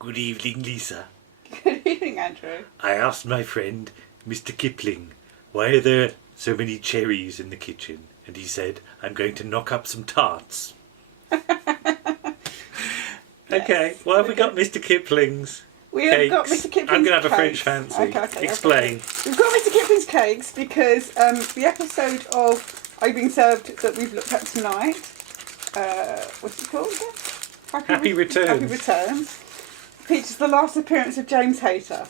Good evening, Lisa. Good evening, Andrew. I asked my friend, Mr. Kipling, why are there so many cherries in the kitchen? And he said, I'm going to knock up some tarts. Okay, what have we got, Mr. Kipling's We cakes? have got Mr. Kipling's I'm going to have a French cakes. fancy. Okay. Explain. We've got Mr. Kipling's cakes because the episode of Are You Being Served that we've looked at tonight, what's it called again? Happy Returns. Happy Returns. Features the last appearance of James Hayter.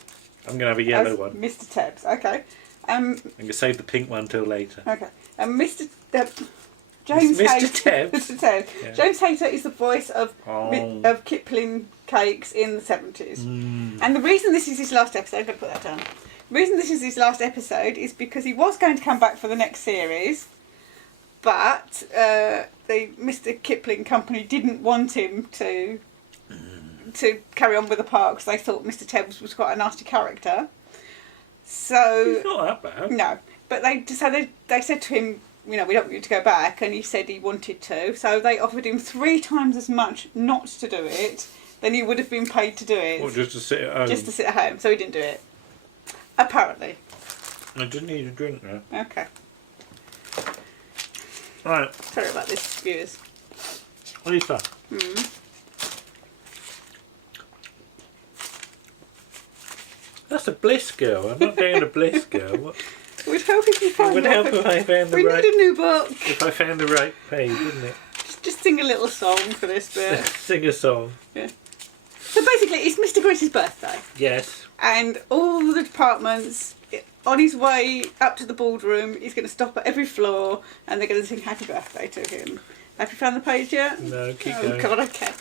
I'm going to have a yellow as one. Mister Tebbs. Okay. I'm going to save the pink one till later. Okay. James Mr. Hayter. Tebbs. Mr. Tebbs. Yeah. James Hayter is the voice of Kipling cakes in the 70s. And the reason this is his last episode, I'm going to put that down. The reason this is his last episode is because he was going to come back for the next series, but the Mr. Kipling company didn't want him to carry on with the part because they thought Mr. Tebbs was quite a nasty character. So It's not that bad. no, but they said to him, you know, we don't want you to go back, and he said he wanted to. So they offered him 3 times as much not to do it than he would have been paid to do it. Or just to sit at home. Just to sit at home, so he didn't do it. Apparently. I just need a drink now. Okay. Right, Sorry about this, viewers. Lisa. That's a Bliss girl. I'm not doing a Bliss girl. What? It would help if you It find would help if I found the We right. need a new book. If I found the right page, wouldn't it? Just sing a little song for this bit. Sing a song. Yeah. So basically, it's Mr. Grease's birthday. Yes. And all the departments, on his way up to the boardroom, he's going to stop at every floor and they're going to sing happy birthday to him. Have you found the page yet? No, keep Oh, going. God, okay.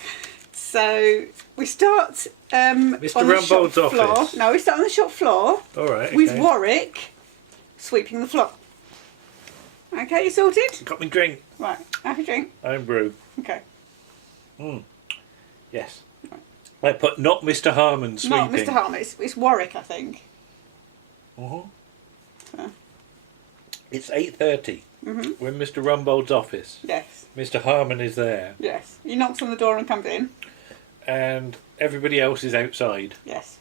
So we start Mr. on the shop Rumbold's floor. office. No, we start on the shop floor All right. with Okay. Warwick sweeping the floor. Okay, you sorted? Got me drink. Right, have a drink. I'm brew. Okay. Yes. I put not Mr. Harmon sweeping. Not Mr. Harmon, it's Warwick, I think. Uh-huh. So, It's 8:30. We're in Mr. Rumbold's office. yes, Mr. Harmon is there, yes. He knocks on the door and comes in. and everybody else is outside. Yes,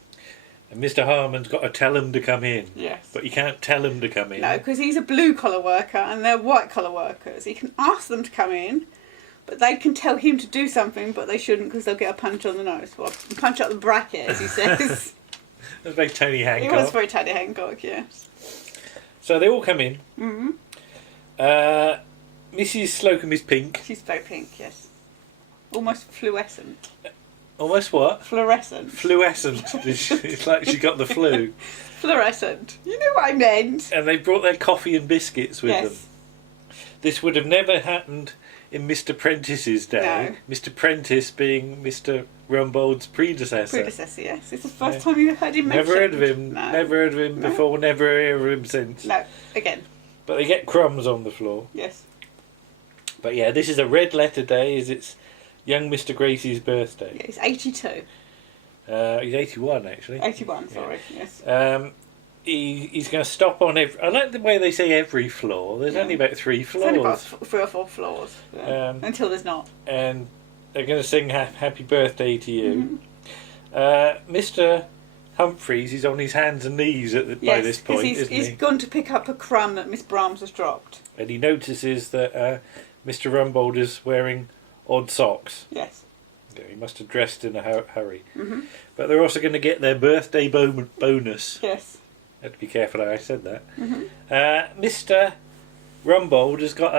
And Mr. Harmon's got to tell him to come in. yes. But you can't tell him to come in. No, because he's a blue-collar worker and they're white-collar workers. He can ask them to come in, but they can tell him to do something, but they shouldn't because they'll get a punch on the nose. Well, a punch up the bracket, as he says. That's very Tony It Hancock. was very Teddy Hancock, yes. So they all come in. Mrs. Slocum is pink. She's very pink, yes. Almost fluorescent. Almost what? Fluorescent. Fluorescent. It's like she got the flu. Fluorescent. You know what I meant. And they brought their coffee and biscuits with Yes. them. This would have never happened in Mr. Prentice's day. No. Mr. Prentice being Mr. Rumbold's predecessor. Predecessor, yes. It's the first time you've heard him mentioned. Never heard of him. No. Never heard of him No. before. Never heard of him since. No, again. But they get crumbs on the floor. Yes. But yeah, this is a red letter day as it's young Mr. Gracie's birthday. Yeah, he's 82. He's 81 actually. 81, sorry, yes. He's going to stop on every... I like the way they say every floor. There's only about 3 It's only about floors. 3 or 4 floors. Yeah. Until there's not. And they're going to sing Happy Birthday to You. Mr. Humphreys is on his hands and knees by Yes, this point, he's isn't he? gone to pick up a crumb that Miss Brahms has dropped. And he notices that Mr. Rumbold is wearing odd socks. Yes. He must have dressed in a hurry. But they're also going to get their birthday bonus. Yes. I have to be careful how I said that. Mr. Rumbold has got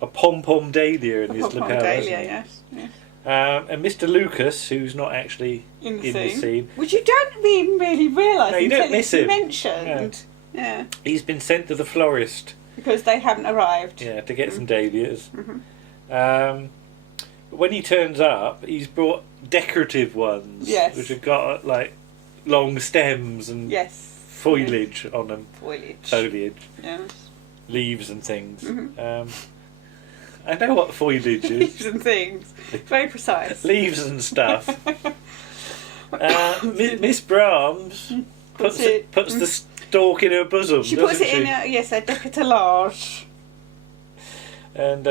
a pom-pom dahlia in his lapel. Dahlia, yes. Yes. And Mr. Lucas, who's not actually In the the scene, which you don't even really realise No, you until don't miss it's him. mentioned. Yeah. he's been sent to the florist Because they haven't arrived. to get some dahlias. When he turns up, he's brought decorative ones, Yes. which have got like long stems and Yes. foliage on them. Foliage, Yes. leaves and things. I know what foliage is. Leaves and things. Very precise. Leaves and stuff. Miss Brahms puts the stalk in her bosom. She puts doesn't it in a décolletage. And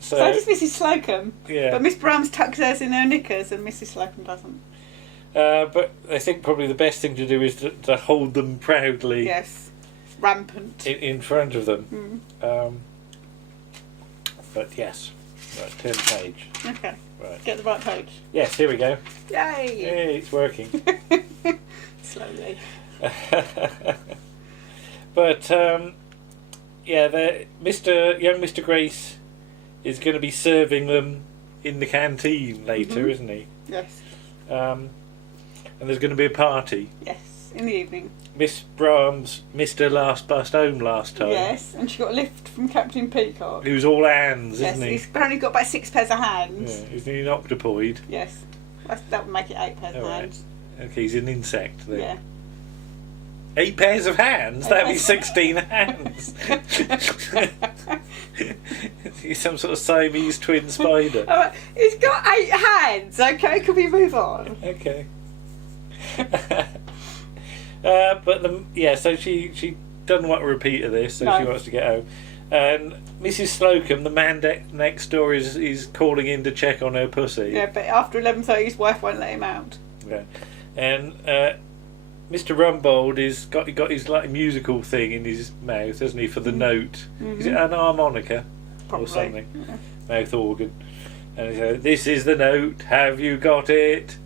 So does Mrs. Slocum. yeah. But Miss Brahms tucks hers in her knickers and Mrs. Slocum doesn't. But I think probably the best thing to do is to hold them proudly. Yes, rampant. In front of them. But yes, right, turn page. Okay. Right. Get the right page. Yes, here we go. Yay! Hey, it's working. Slowly. But yeah, young Mr. Grace is going to be serving them in the canteen later, isn't he? Yes. And there's going to be a party. Yes, in the evening. Miss Brahms missed her last bus home last time. Yes, and she got a lift from Captain Peacock. Who's all hands, Yes, isn't he? he's apparently got about 6 pairs of hands. Yeah, isn't he an octopoid? Yes, that would make it 8 pairs of hands. Okay, he's an insect then. Yeah. 8 pairs of hands? That'd be 16 hands. He's some sort of Siamese twin spider. All right, he's got 8 hands. Okay, could we move on? Okay. So she doesn't want a repeat of this, so she wants to get home. And Mrs. Slocum, the man next door, is calling in to check on her pussy. Yeah, but after 11:30, his wife won't let him out. Yeah. And Mr. Rumbold got his like musical thing in his mouth, hasn't he, for the note? Is it an harmonica? Probably. Or something? Yeah. Mouth organ. And he said, "This is the note. Have you got it?"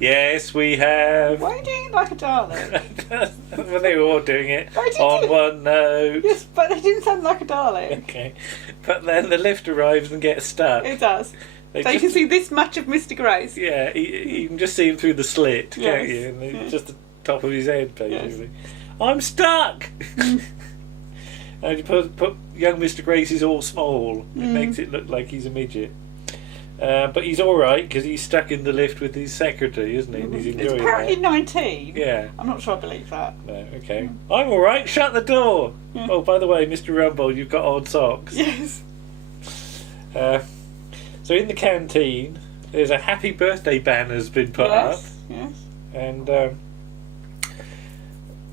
"Yes, we have." Why are you doing it like a Dalek? Well, they were all doing it Why on one note. Yes, but they didn't sound like a Dalek. Okay. But then the lift arrives and gets stuck. It does. So you can see this much of Mr. Grace. Yeah, you can just see him through the slit, can't Yes. you? And it's Yeah. just the top of his head, basically. Yes. I'm stuck! And you put young Mr. Grace is all small. It makes it look like he's a midget. But he's alright because he's stuck in the lift with his secretary, isn't he? And he's enjoying It's apparently that. 19. Yeah. I'm not sure I believe that. No, okay. I'm alright, shut the door! Yeah. Oh, by the way, Mr. Rumbold, you've got odd socks. Yes. So in the canteen, there's a happy birthday banner's been put up. Yes. And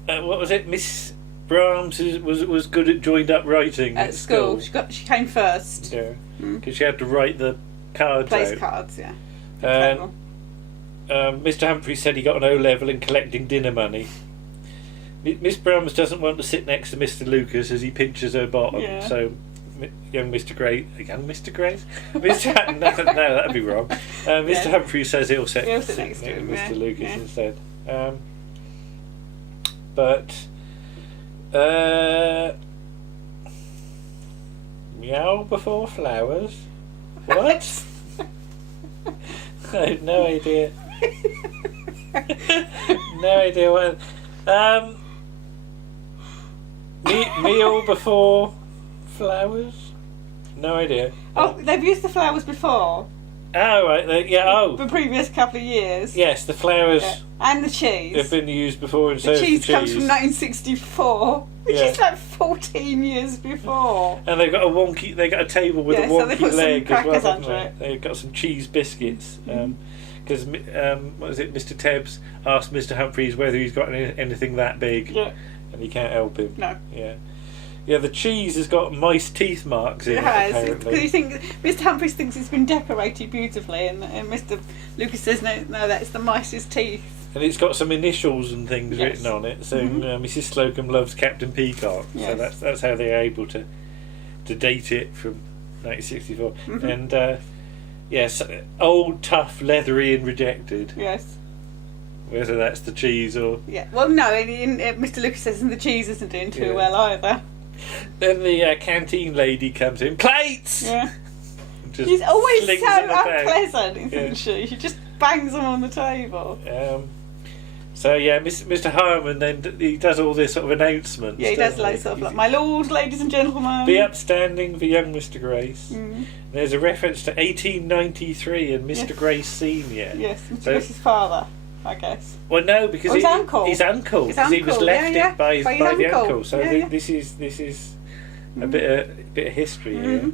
what was it? Miss Brahms was good at joined up writing At school. She came first. Yeah, because she had to write the cards Place out. cards, yeah. And Mr. Humphrey said he got an O level in collecting dinner money. Miss Brahms doesn't want to sit next to Mr. Lucas as he pinches her bottom. Yeah. So young Mr. Grace, Mr. no, that'd be wrong. Mr. Humphrey says he'll sit next to next to him, Mr. Lucas yeah. instead. Meow before flowers? What? I have no idea. No idea what. Meal before flowers? No idea. Oh, they've used the flowers before. Oh, right. The previous couple of years. Yes, the flowers and the cheese have been used before, and the so has cheese the comes from 1964, which is like 14 years before. And they've got a table with a so they wonky put leg some as well, crackers haven't under they? it. They've got some cheese biscuits. Because what was it? Mr. Tebbs asked Mr. Humphreys whether he's got anything that big, and he can't help him. No. Yeah, the cheese has got mice teeth marks in it. Apparently. Because you think Mr. Humphreys thinks it's been decorated beautifully, and Mr. Lucas says no, that's the mice's teeth. And it's got some initials and things written on it. So Mrs. Slocum loves Captain Peacock. Yes. So that's how they're able to date it from 1964. And yes, old, tough, leathery, and rejected. Yes. Whether that's the cheese or Well, no. Mr. Lucas says the cheese isn't doing too well either. Then the canteen lady comes in. Plates. Yeah. Just She's always slings so them about. unpleasant, isn't she? She just bangs them on the table. So Mr. Harmon then he does all this sort of announcements. Yeah, he does like sort of like, my lord, ladies and gentlemen. Be upstanding for young Mr. Grace. There's a reference to 1893 and Mr. Grace Senior. Yes, Mr. Grace's father, I guess. Well, no, because his uncle. His uncle, because he was left it by the uncle. So this is a bit of history here.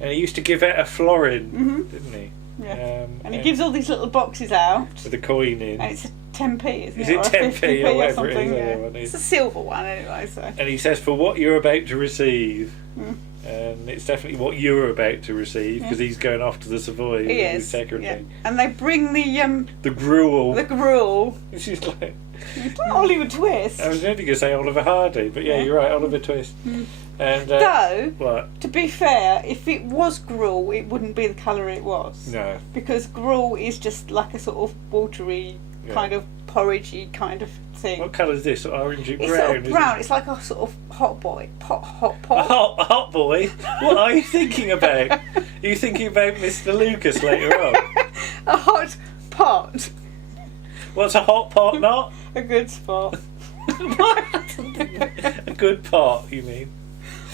And he used to give out a florin, didn't he? Yeah. And he gives all these little boxes out with a coin in. And it's a 10p, isn't it? Is it 10p or whatever something? it is? It's a silver one anyway. So. And he says, for what you're about to receive. And it's definitely what you're about to receive because he's going off to the Savoy with his secretary. Yeah. And they bring the gruel. The gruel. Which is like Oliver Twist. I was only going to say Oliver Hardy, but yeah, you're right, Oliver Twist. And though, what? To be fair, if it was gruel, it wouldn't be the colour it was. No. Because gruel is just like a sort of watery, kind of porridgey kind of thing. What colour is this? Orangey It's brown? sort of brown. It's like a sort of hot boy. Hot A hot boy? What are you thinking about? Are you thinking about Mr. Lucas later on? A hot pot. What's a hot pot not? A good spot. What? A good pot, you mean?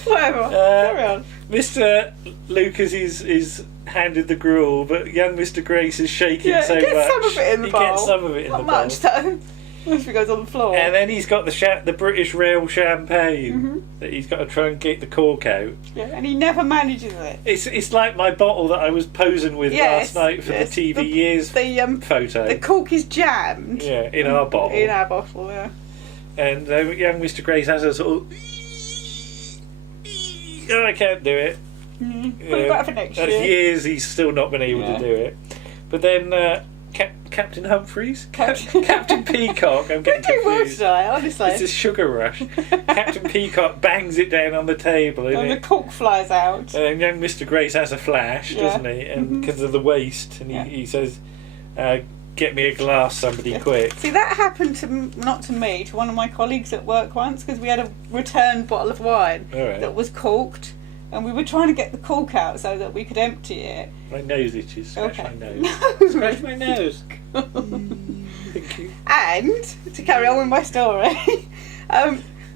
Whatever. Carry on. Mr. Lucas is handed the gruel, but young Mr. Grace is shaking so much. He gets some of it in the bowl. He gets some of it in the bowl. Not much though. Most of it goes on the floor. And then he's got the British Rail champagne that he's got to try and get the cork out. Yeah, and he never manages it. It's like my bottle that I was posing with last night for the TV Years photo. The cork is jammed. Yeah, in our bottle. In our bottle, yeah. And young Mr. Grace has a sort of... Oh, I can't do it. Put it back for next year. Years he's still not been able to do it. But then Captain Humphreys? Captain Peacock, I'm getting confused. Worse today, honestly. It's a sugar rush. Captain Peacock bangs it down on the table. And the cork flies out. And then young Mr. Grace has a flash, doesn't he? And because of the waste. And he says, get me a glass, somebody, quick. See, that happened not to me, to one of my colleagues at work once, because we had a returned bottle of wine that was corked. And we were trying to get the cork out so that we could empty it. My nose itches. Scratch my nose. No. Scratch my nose. Thank you. And, to carry on with my story,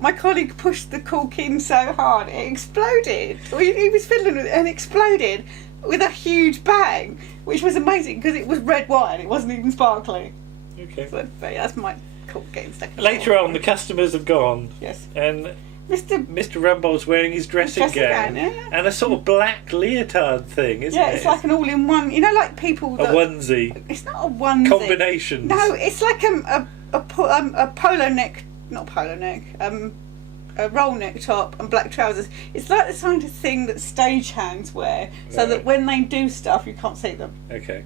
my colleague pushed the cork in so hard it exploded. He was fiddling with it and exploded with a huge bang, which was amazing because it was red wine. It wasn't even sparkling. Okay. So, that's my cork getting stuck in. Later on, the customers have gone. Yes. And Mr. Rumbold's wearing his dressing gown and a sort of black leotard thing, isn't it? Yeah, it's like an all-in-one. You know, like people that... A onesie. It's not a onesie. Combinations. No, it's like a polo neck... Not polo neck. A roll neck top and black trousers. It's like the kind of thing that stagehands wear, so that when they do stuff, you can't see them. Okay.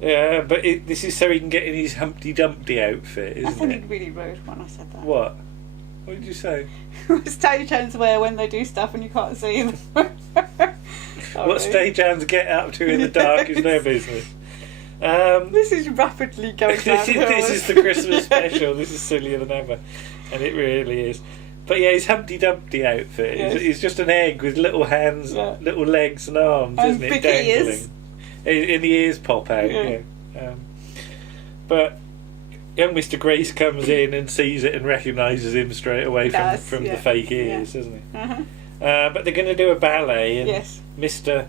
Yeah, but this is so he can get in his Humpty Dumpty outfit, isn't it? I sounded really rude when I said that. What? What did you say? Stagehands wear when they do stuff and you can't see them. What stagehands get up to in the dark is their business. This is rapidly going downhill. This is the Christmas special. This is sillier than ever. And it really is. But yeah, his Humpty Dumpty outfit is just an egg with little hands, little legs and arms, and isn't it? big Dangling. ears. And the ears pop out, but young Mr. Grace comes in and sees it and recognises him straight away from the fake ears, doesn't he? But they're going to do a ballet, and Mr.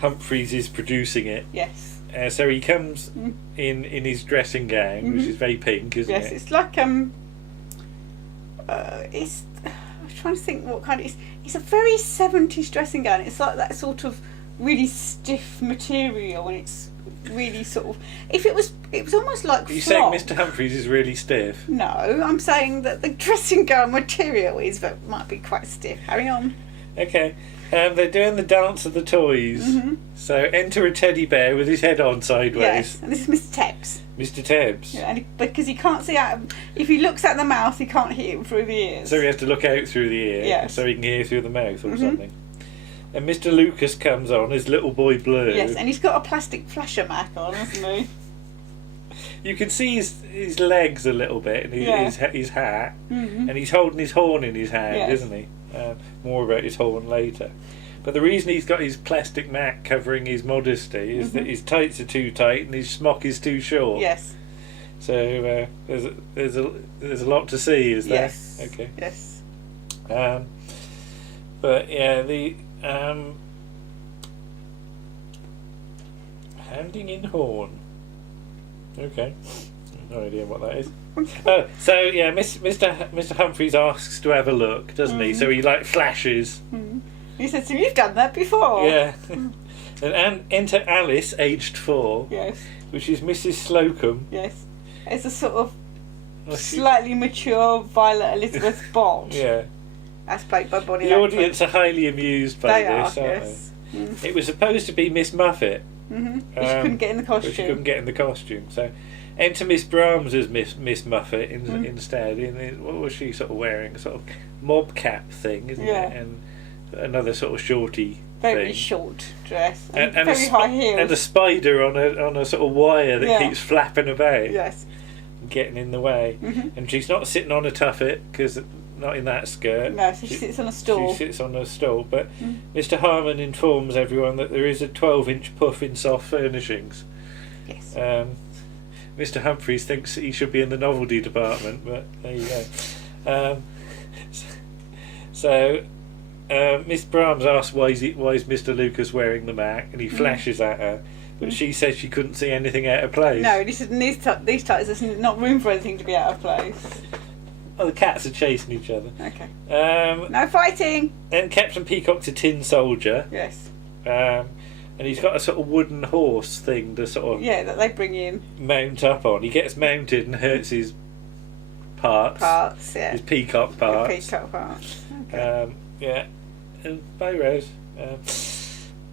Humphreys is producing it. Yes. So he comes in his dressing gown, which is very pink, isn't it? Yes, it's like it's. I'm trying to think what kind of. It's a very 70s dressing gown. It's like that sort of really stiff material, and it's really sort of. If it was almost like. Are you saying Mr. Humphreys is really stiff? No, I'm saying that the dressing gown material might be quite stiff. Carry on. Okay. They're doing the dance of the toys. So enter a teddy bear with his head on sideways. Yes, and this is Mister Tebbs. Mr. Tebbs. Yeah, because he can't see out. If he looks at the mouth, he can't hear him through the ears. So he has to look out through the ear, so he can hear through the mouth or something. And Mr. Lucas comes on as Little Boy Blue. Yes, and he's got a plastic flasher mac on, hasn't he? You can see his legs a little bit and his hat, and he's holding his horn in his hand, isn't he? More about his horn later. But the reason he's got his plastic mat covering his modesty is that his tights are too tight and his smock is too short. Yes. So there's a lot to see, is there? Yes. Okay. Yes. But yeah, the handing in horn. Okay. No idea what that is. So yeah, Mr. Humphreys asks to have a look, doesn't he? So he flashes. He says, "So you've done that before." Yeah. And enter Alice, aged 4. Yes. Which is Mrs. Slocum. Yes. It's a sort of slightly mature Violet Elizabeth Bott. Yeah. as played by Bonnie The Langford. audience are highly amused by They this, are, aren't yes. they? It was supposed to be Miss Muffet. But she couldn't get in the costume. But she couldn't get in the costume. So enter Miss Brahms as Miss Muffet instead. What was she sort of wearing? A sort of mob cap thing, isn't it? And another sort of shorty very thing. short dress. And And very high heels. And a spider on a sort of wire that keeps flapping about. Yes. Getting in the way. And she's not sitting on a tuffet, because not in that skirt. No, so she sits on a stool. She sits on a stool. But Mr. Harmon informs everyone that there is a 12-inch puff in soft furnishings. Yes. Mr. Humphreys thinks he should be in the novelty department, but there you go. So Miss Brahms asks why is Mr. Lucas wearing the Mac, and he flashes at her, but she says she couldn't see anything out of place. No, he said in these tights there's not room for anything to be out of place. Oh, the cats are chasing each other. Okay. No fighting. Then Captain Peacock's a tin soldier. Yes. And he's got a sort of wooden horse thing to sort of that they bring in. Mount up on. He gets mounted and hurts his parts. His peacock parts. His peacock parts. Okay. And Rose.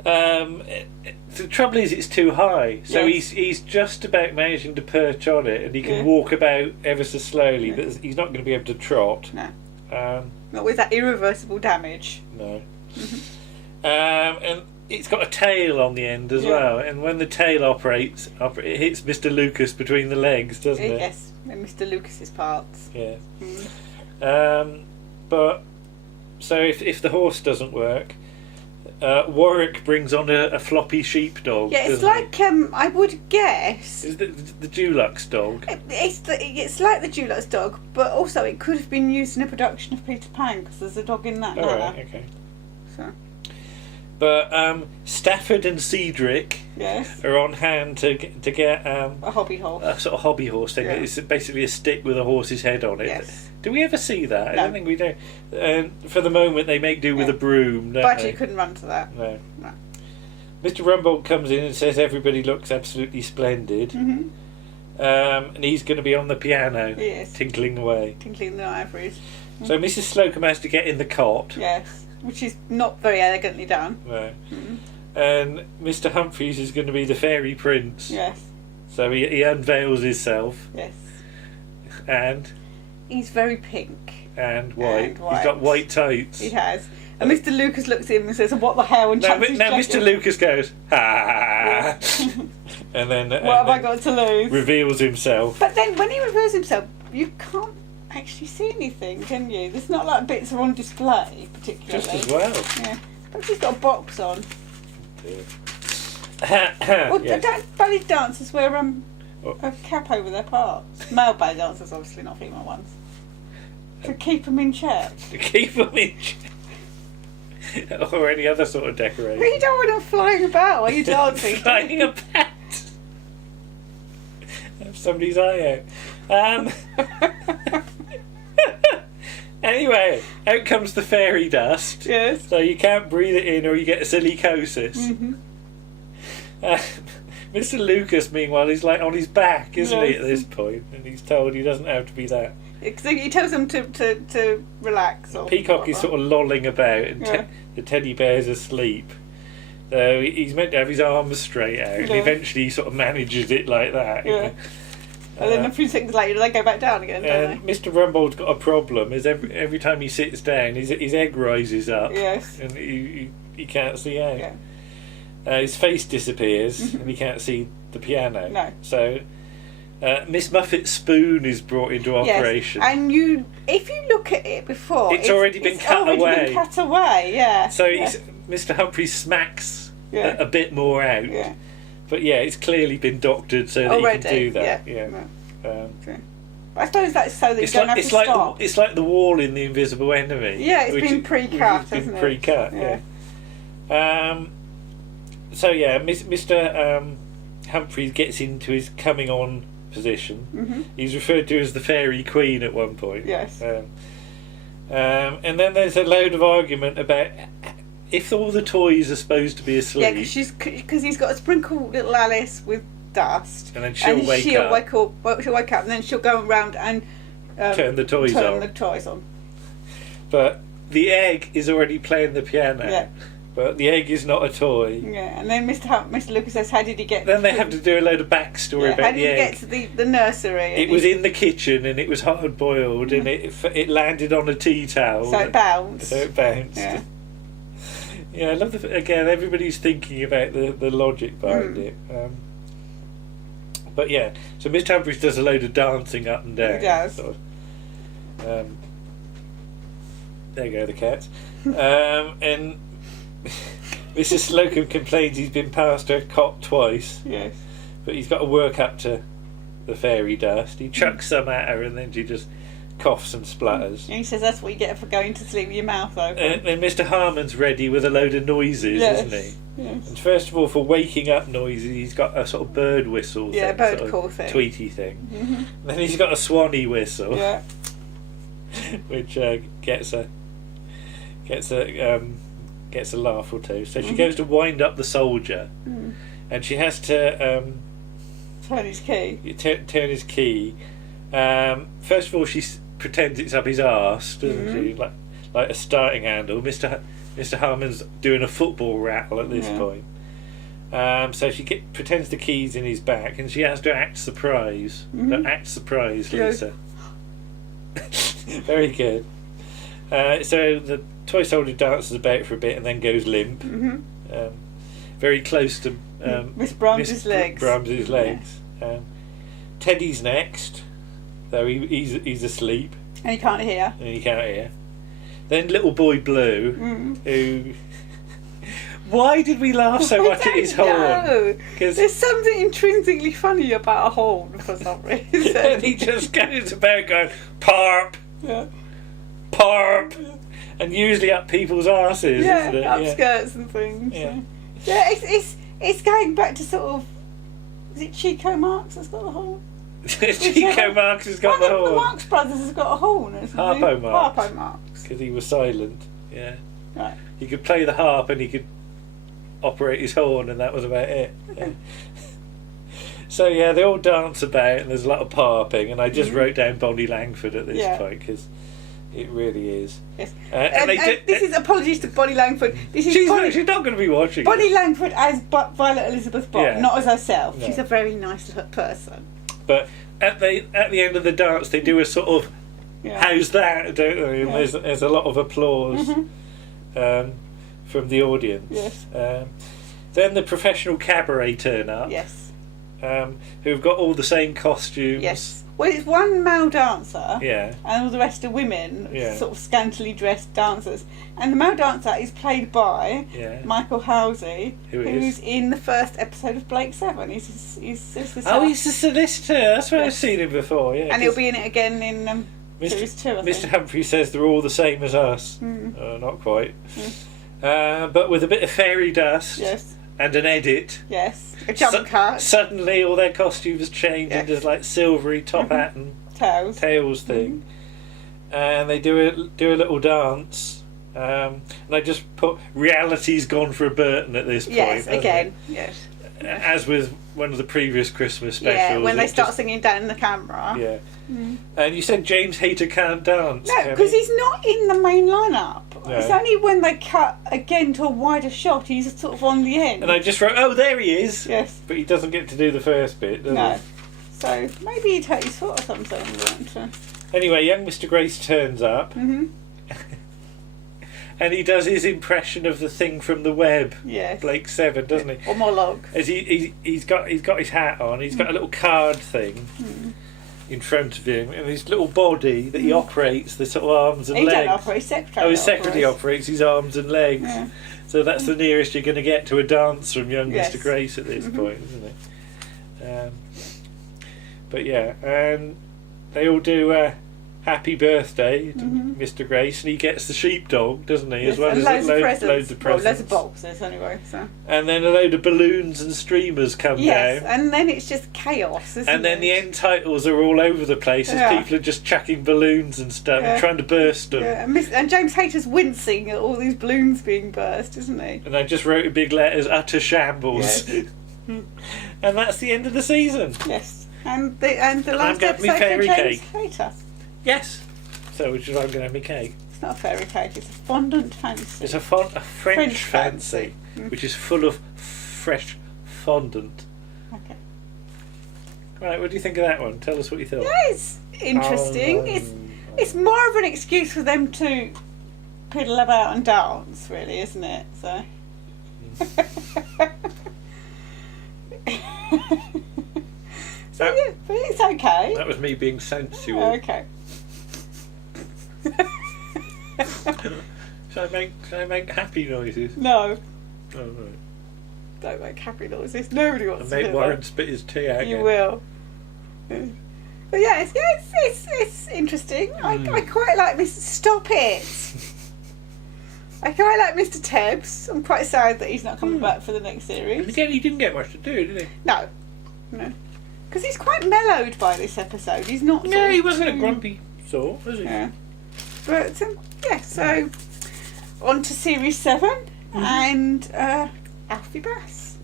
The trouble is, it's too high. So he's just about managing to perch on it, and he can walk about ever so slowly, but he's not going to be able to trot. No. Not with that irreversible damage. No. And it's got a tail on the end as well, and when the tail operates, it hits Mr. Lucas between the legs, doesn't it? Yes, and Mr. Lucas's parts. Yeah. But so if the horse doesn't work, Warwick brings on a floppy sheepdog. Yeah, it's like I would guess. Is the Dulux dog? It's like the Dulux dog, but also it could have been used in a production of Peter Pan because there's a dog in that. Right, okay. So. But Stafford and Cedric are on hand to get a hobby horse. A sort of hobby horse thing. It's basically a stick with a horse's head on it. Yes. Do we ever see that? No. I don't think we do. For the moment, they make do with a broom. Budget couldn't run to that. No. Mr. Rumbold comes in and says everybody looks absolutely splendid. And he's going to be on the piano, tinkling away. Tinkling the ivories. So Mrs. Slocum has to get in the cot. Yes. Which is not very elegantly done. No. And Mr. Humphreys is going to be the fairy prince. Yes. So he unveils himself. Yes. And? He's very pink. And white. He's got white tights. He has. And Mr. Lucas looks at him and says, "What the hell?" And chucks his jacket. Mr. Lucas goes, "Ha!" And then what have I got to lose? Reveals himself. But then when he reveals himself, you can't actually see anything, can you? There's not like bits are on display particularly. Just as well. Yeah. But he's got a box on. Well, don't ballet dancers wear a cap over their parts? Male ballet dancers, obviously, not female ones. To keep them in check. To keep them in check. Or any other sort of decoration. But you don't want them flying about while you're dancing. Flying about. Have somebody's eye out. Anyway, out comes the fairy dust. Yes. So you can't breathe it in or you get silicosis. Mr. Lucas, meanwhile, is like on his back, isn't he, at this point? And he's told he doesn't have to be that. So he tells them to relax. Or Peacock whatever. is sort of lolling about and the teddy bear's asleep. So he's meant to have his arms straight out and eventually he sort of manages it like that. Yeah. You know? And then a few seconds later they go back down again, don't they? Mr. Rumbold's got a problem. Is every time he sits down, his egg rises up. Yes. And he can't see out. Yeah. His face disappears and he can't see the piano. No. So Miss Muffet's spoon is brought into operation. Yes. And if you look at it before, it's already been cut away. So Mr. Humphrey smacks a bit more out. Yeah. But it's clearly been doctored so that he can do that. I suppose that's so that you don't have to stop. It's like the wall in The Invisible Enemy. Yeah, it's been pre-cut, hasn't it? It's been pre-cut, So Mr. Humphreys gets into his coming on position. He's referred to as the Fairy Queen at one point. Yes. And then there's a load of argument about if all the toys are supposed to be asleep. Yeah, because he's got to sprinkle little Alice with dust, and then she'll wake up, and then she'll go around and turn the toys on. on. But the egg is already playing the piano. Yeah. But the egg is not a toy. Yeah, and then Mr. Lucas says, how did he get... Then they have to do a load of backstory about the egg. How did he get to the nursery? It was in the kitchen and it was hard boiled and it landed on a tea towel. So it bounced. Yeah. Yeah, I love again, everybody's thinking about the logic behind it. But yeah, so Mr. Humphries does a load of dancing up and down. He does. Sort of. There you go, the cats. And Mrs. Slocum complains he's been past her cot twice. Yes. But he's got to work up to the fairy dust. He chucks some at her and then she just coughs and splutters. And he says that's what you get for going to sleep with your mouth open. And Mr. Harmon's ready with a load of noises, isn't he? Yes. And first of all, for waking up noises, he's got a sort of bird whistle thing. Bird sort call of thing. Tweety thing. Mm-hmm. Then he's got a swanny whistle. Yeah. Which gets a laugh or two. So she goes to wind up the soldier, and she has to turn his key. Turn his key. First of all, she pretends it's up his arse, doesn't she? Like a starting handle. Mr. Harmon's doing a football rattle at this point. So she pretends the key's in his back, and she has to act surprised. Act surprised, Lisa. Very good. So the toy soldier dances about for a bit and then goes limp. Very close to Miss Brahms's legs. Teddy's next, though he's asleep. And he can't hear. Then little boy Blue, who... Why did we laugh so much at his horn? Because there's something intrinsically funny about a horn for some reason. And he just goes about going, "Parp, parp," and usually up people's arses, isn't it? Up skirts and things. Yeah, it's going back to sort of... Is it Chico Marx that's got the horn? Chico Marx has got the horn. One of the Marx brothers has got a horn, isn't he? Harpo Marx. Because he was silent, yeah. Right. He could play the harp and he could operate his horn, and that was about it. Yeah. So yeah, they all dance about and there's a lot of parping, and I just wrote down Bonnie Langford at this point because it really is. Yes. And this is apologies to Bonnie Langford. She's not going to be watching Bonnie Langford as Violet Elizabeth Bott, not as herself. No. She's a very nice person. But at the end of the dance, they do a sort of "How's that?" don't they? And there's a lot of applause from the audience. Yes. Then the professional cabaret turn up. Yes. Who've got all the same costumes. Yes. Well, it's one male dancer. Yeah. And all the rest are women, sort of scantily dressed dancers. And the male dancer is played by Michael Halsey, who's in the first episode of Blake 7. He's the solicitor. Oh, he's the solicitor. That's where I've seen him before. Yeah. And he'll be in it again in series 2. I think. Mr. Humphrey says they're all the same as us. Not quite. But with a bit of fairy dust. Yes. And an edit. Yes. A jump cut. Suddenly all their costumes change into like silvery top hat and tails thing. And they do a little dance. And I just put reality's gone for a Burton at this point. Yes, again. Yes. As with one of the previous Christmas specials. Yeah, when they start singing down the camera. Yeah. And you said James Hayter can't dance. No, because he's not in the main lineup. No. It's only when they cut again to a wider shot, he's sort of on the end. And I just wrote, oh, there he is. Yes. But he doesn't get to do the first bit, does he? So maybe he'd hurt his foot or something. Anyway, young Mr. Grace turns up. And he does his impression of the thing from the web, Blake 7, doesn't he? Or monologue. As he's got his hat on, he's got a little card thing in front of him, and his little body that he operates, the sort of arms and legs. He don't operate, his secretary his secretary operates his arms and legs. Yeah. So that's the nearest you're going to get to a dance from young Mr. Grace at this point, isn't it? But yeah, and they all do happy birthday to Mr. Grace, and he gets the sheepdog, doesn't he? As well as loads of presents. Well, loads of boxes anyway. So. And then a load of balloons and streamers come down. And then it's just chaos, isn't it? And then the end titles are all over the place as people are just chucking balloons and stuff and trying to burst them. Yeah. And James Hayter's wincing at all these balloons being burst, isn't he? And I just wrote in big letters, "Utter shambles." Yes. And that's the end of the season. Yes. And the last episode for James Hayter. Yes. So, which is why I'm going to have my cake. It's not a fairy cake, it's a fondant fancy. It's a French fancy, which is full of fresh fondant. Okay. Right, what do you think of that one? Tell us what you thought. Yeah, it's interesting. It's more of an excuse for them to piddle about and dance, really, isn't it? So. So yeah, but it's okay. That was me being sensual. Okay. Should I make happy noises? No, Oh, right. don't make happy noises. Nobody I wants to made hear Warren that. spit his tea out You again. will. But yeah, it's interesting. I quite like Mr. Stop it. I quite like Mister Tebbs. I'm quite sad that he's not coming back for the next series. Again, he didn't get much to do, did he? No. Because he's quite mellowed by this episode. He's not. No, sort he of wasn't a too- grumpy sort, was he? Yeah. But yeah, so on to series 7 and Alfie Bass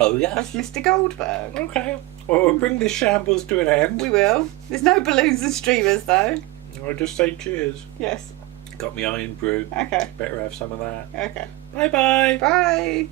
Oh, as yes. Mr. Goldberg. Okay. Well, we'll bring this shambles to an end. We will. There's no balloons and streamers though. I'll just say cheers. Yes. Got me iron brew. Okay. Better have some of that. Okay. Bye-bye. Bye.